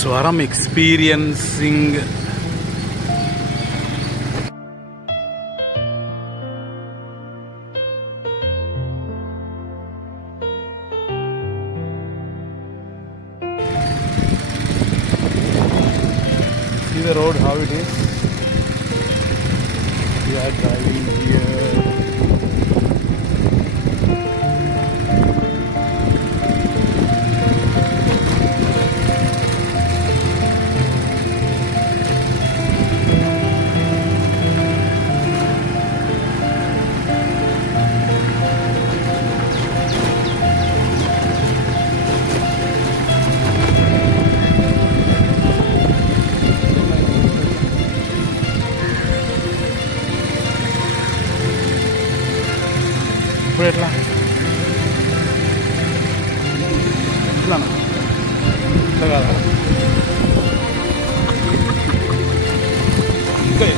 Swaram experiencing see the road how it is. We are driving here. ఇప్పుడు ఎట్లా ఇట్లానా ఇట్లా కాదా ఇంకా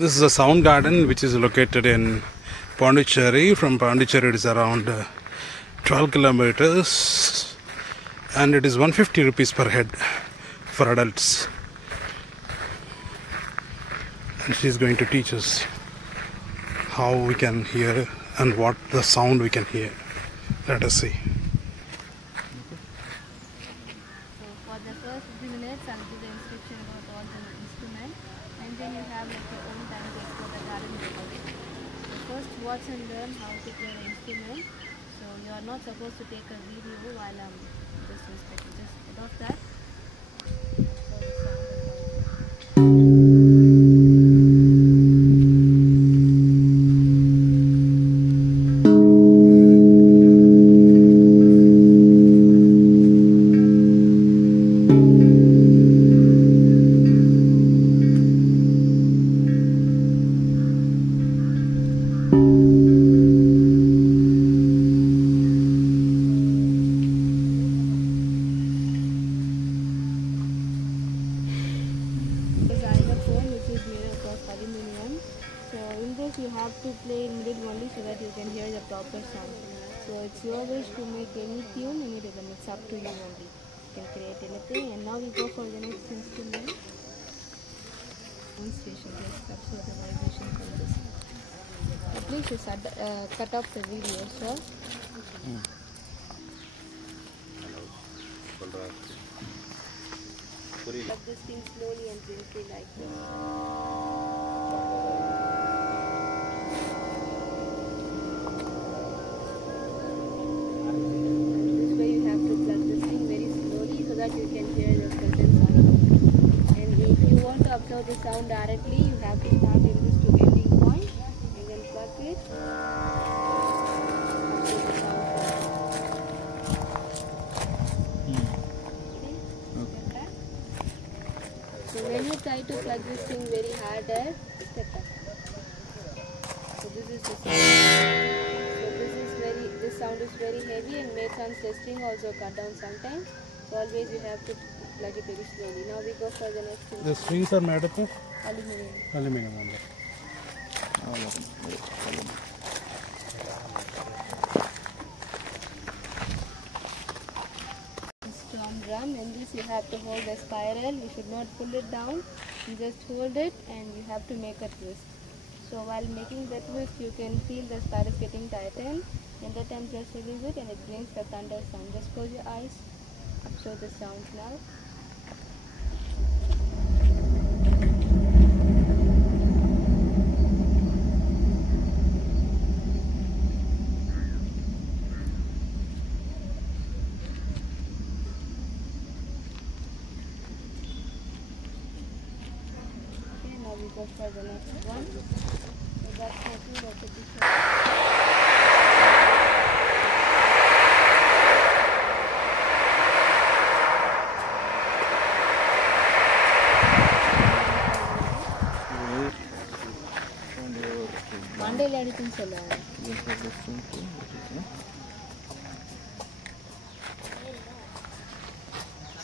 This is a sound garden which is located in Pondicherry. From Pondicherry it is around 12 kilometers and it is 150 rupees per head for adults. And she is going to teach us how we can hear and what the sound we can hear. Let us see. For the first 50 minutes, I'll give the instruction about all the instruments, and then you have like your own time to explore the garden together. So first, watch and learn how to play the instrument. So you are not supposed to take a video while I'm just instructing. Just get off that. You have to play in middle only so that you can hear the proper sound. So it's your wish to make any tune immediately. It's up to you only. You can create anything. And now we go for the next instrument. Station. Let's capture the vibration from this. Please just cut off the video, sir. Plug this thing slowly and gently like this. You can hear the certain sound. And if you want to observe the sound directly, you have to start in this to ending point and then plug it. Observe the sound. Okay. So when you try to plug this thing very harder, step up. So this is the sound. So this sound is very heavy and makes on testing also cut down sometimes. So always you have to plug it very slowly. Now we go for the next thing. The strings are made up of Aluminum. aluminum. Strong drum, and this you have to hold the spiral. You should not pull it down. You just hold it and you have to make a twist. So while making the twist, you can feel the spiral getting tightened. And that time just release it and it brings the thunder sound. Just close your eyes. Observe the sound now. go for the next one. So that's nothing but a different. Monday anything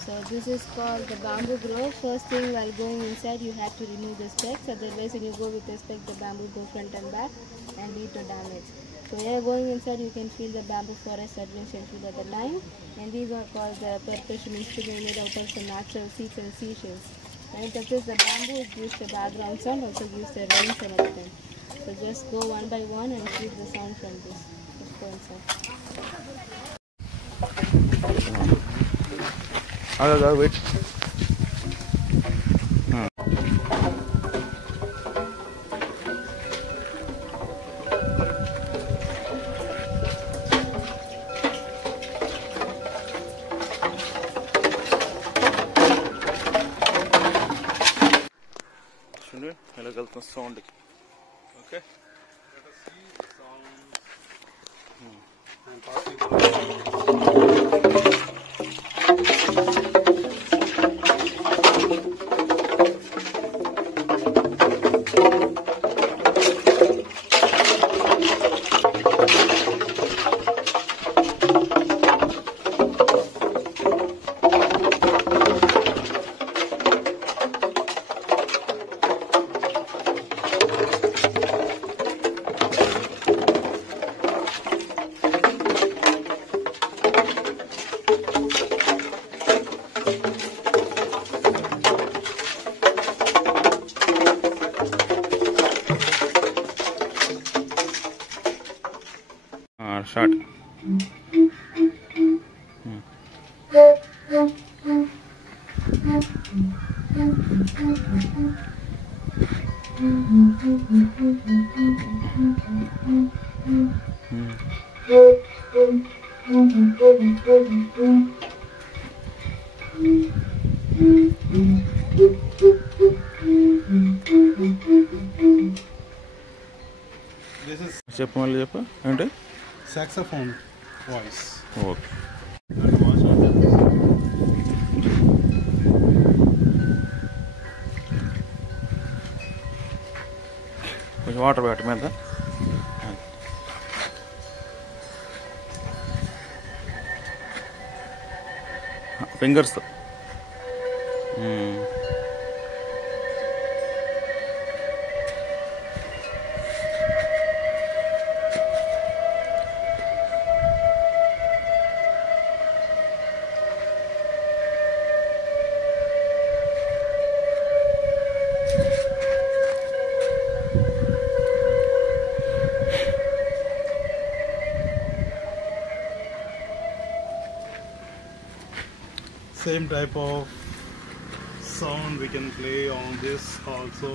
So this is called the bamboo grove. First thing, while going inside you have to remove the stakes, otherwise when you go with the stake the bamboo go front and back and lead to damage. So when you are going inside you can feel the bamboo forest adventure through the line, and these are called the percussion instrument made out of some natural seeds and seashells. When it touches the bamboo it gives the background sound, also gives the rain some of the time. So just go one by one and keep the sound from this. Just go inside. Wait. Sound. Okay. Let us see sounds and passing. Start. This is చెప్పు మళ్ళీ చెప్పు ఏంటి saxophone voice. Okay కొంచెం water పెట్ట మీద ఫింగర్స్తో Same type of sound we can play on this also.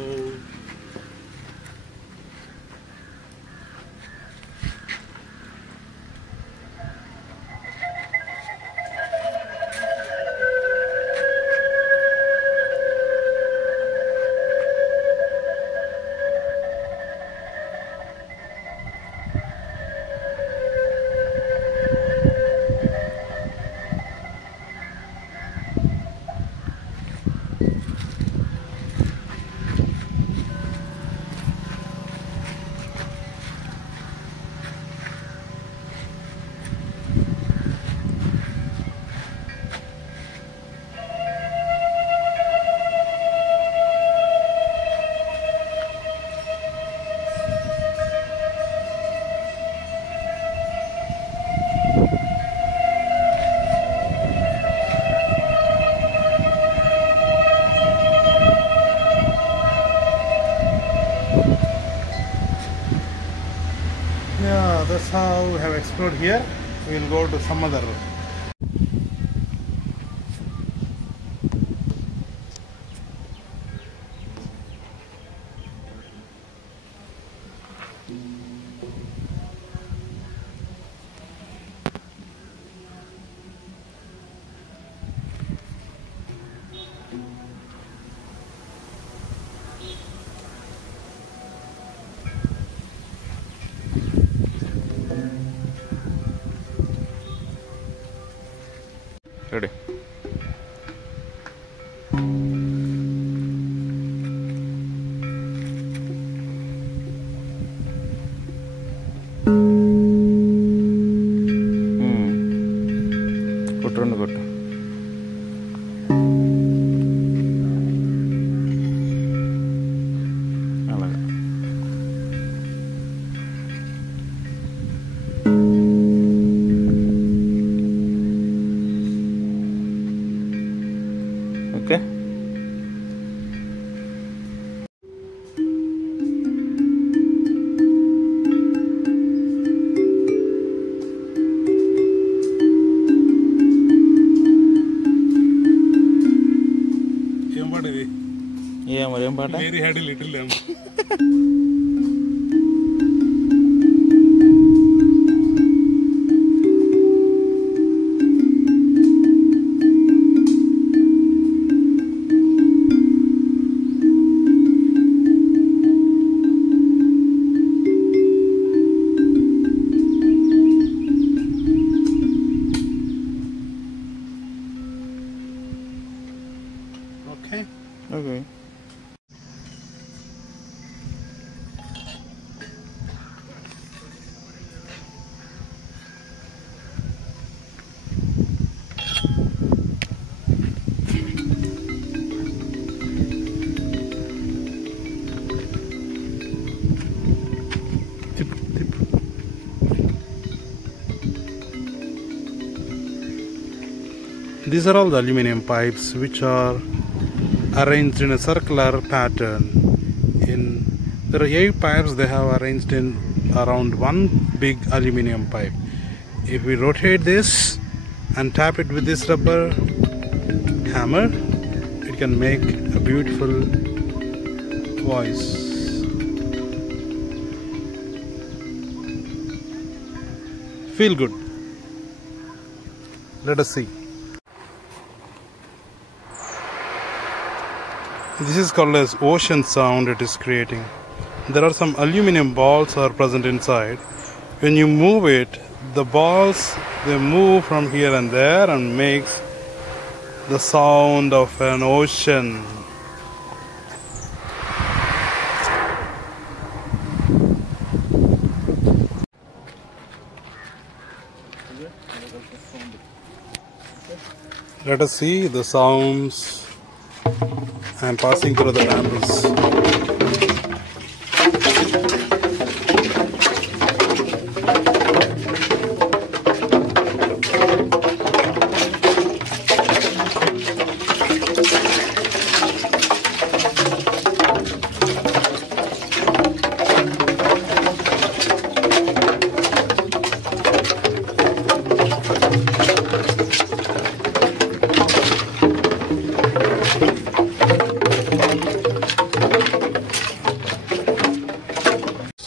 Yeah, that's how we have explored here. We will go to some other road. Ready. కొట్టు, రెండు కొట్టు. అలాగే. ఓకే. ఏం పాట ఇది? ఏం పాట? Mary had a little lamb. Okay. Okay. These are all the aluminum pipes which are arranged in a circular pattern. There are 8 pipes they have arranged in around one big aluminum pipe. If we rotate this and tap it with this rubber hammer, it can make a beautiful voice. Feel good. Let us see. This is called as ocean sound it is creating. There are some aluminum balls are present inside. When you move it, the balls they move from here and there and makes the sound of an ocean. Let us see the sounds and passing through the bamboos.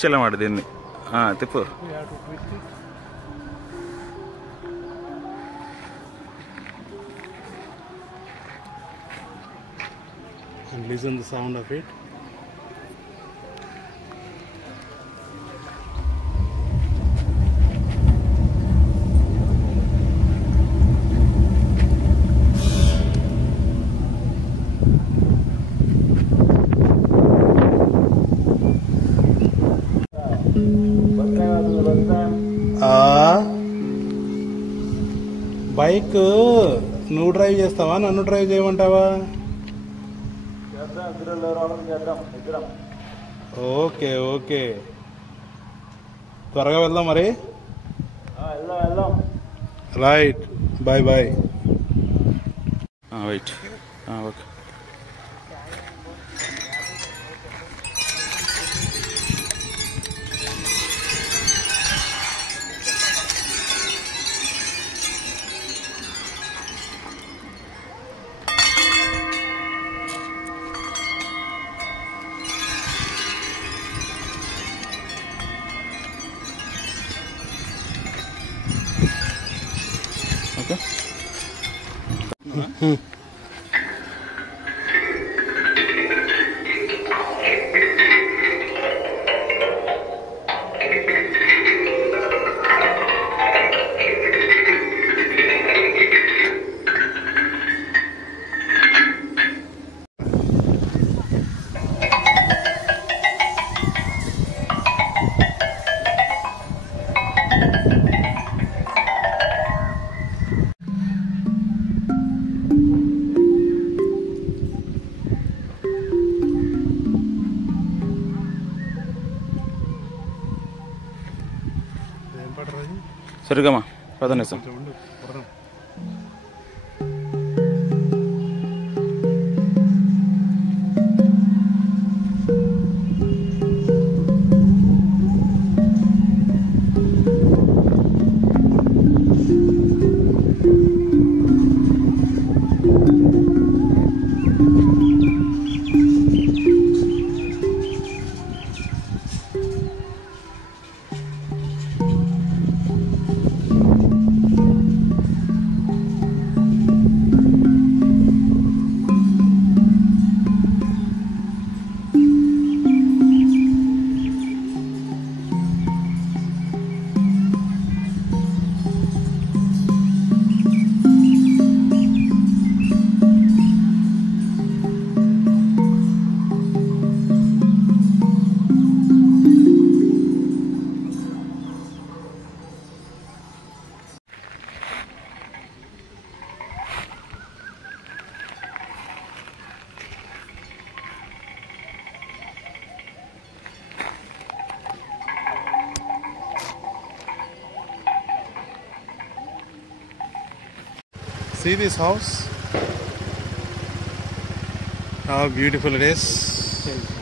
చల్ల మాట దీన్ని తిప్పు. And listen the sound of it. Bike నువ్వు drive చేస్తావా, నన్ను drive చేయమంటావా? Okay okay, త్వరగా వెళ్దాం మరి. Right, bye bye. Wait. Okay. సరిగమ్మా పదనేసా See this house? How beautiful it is.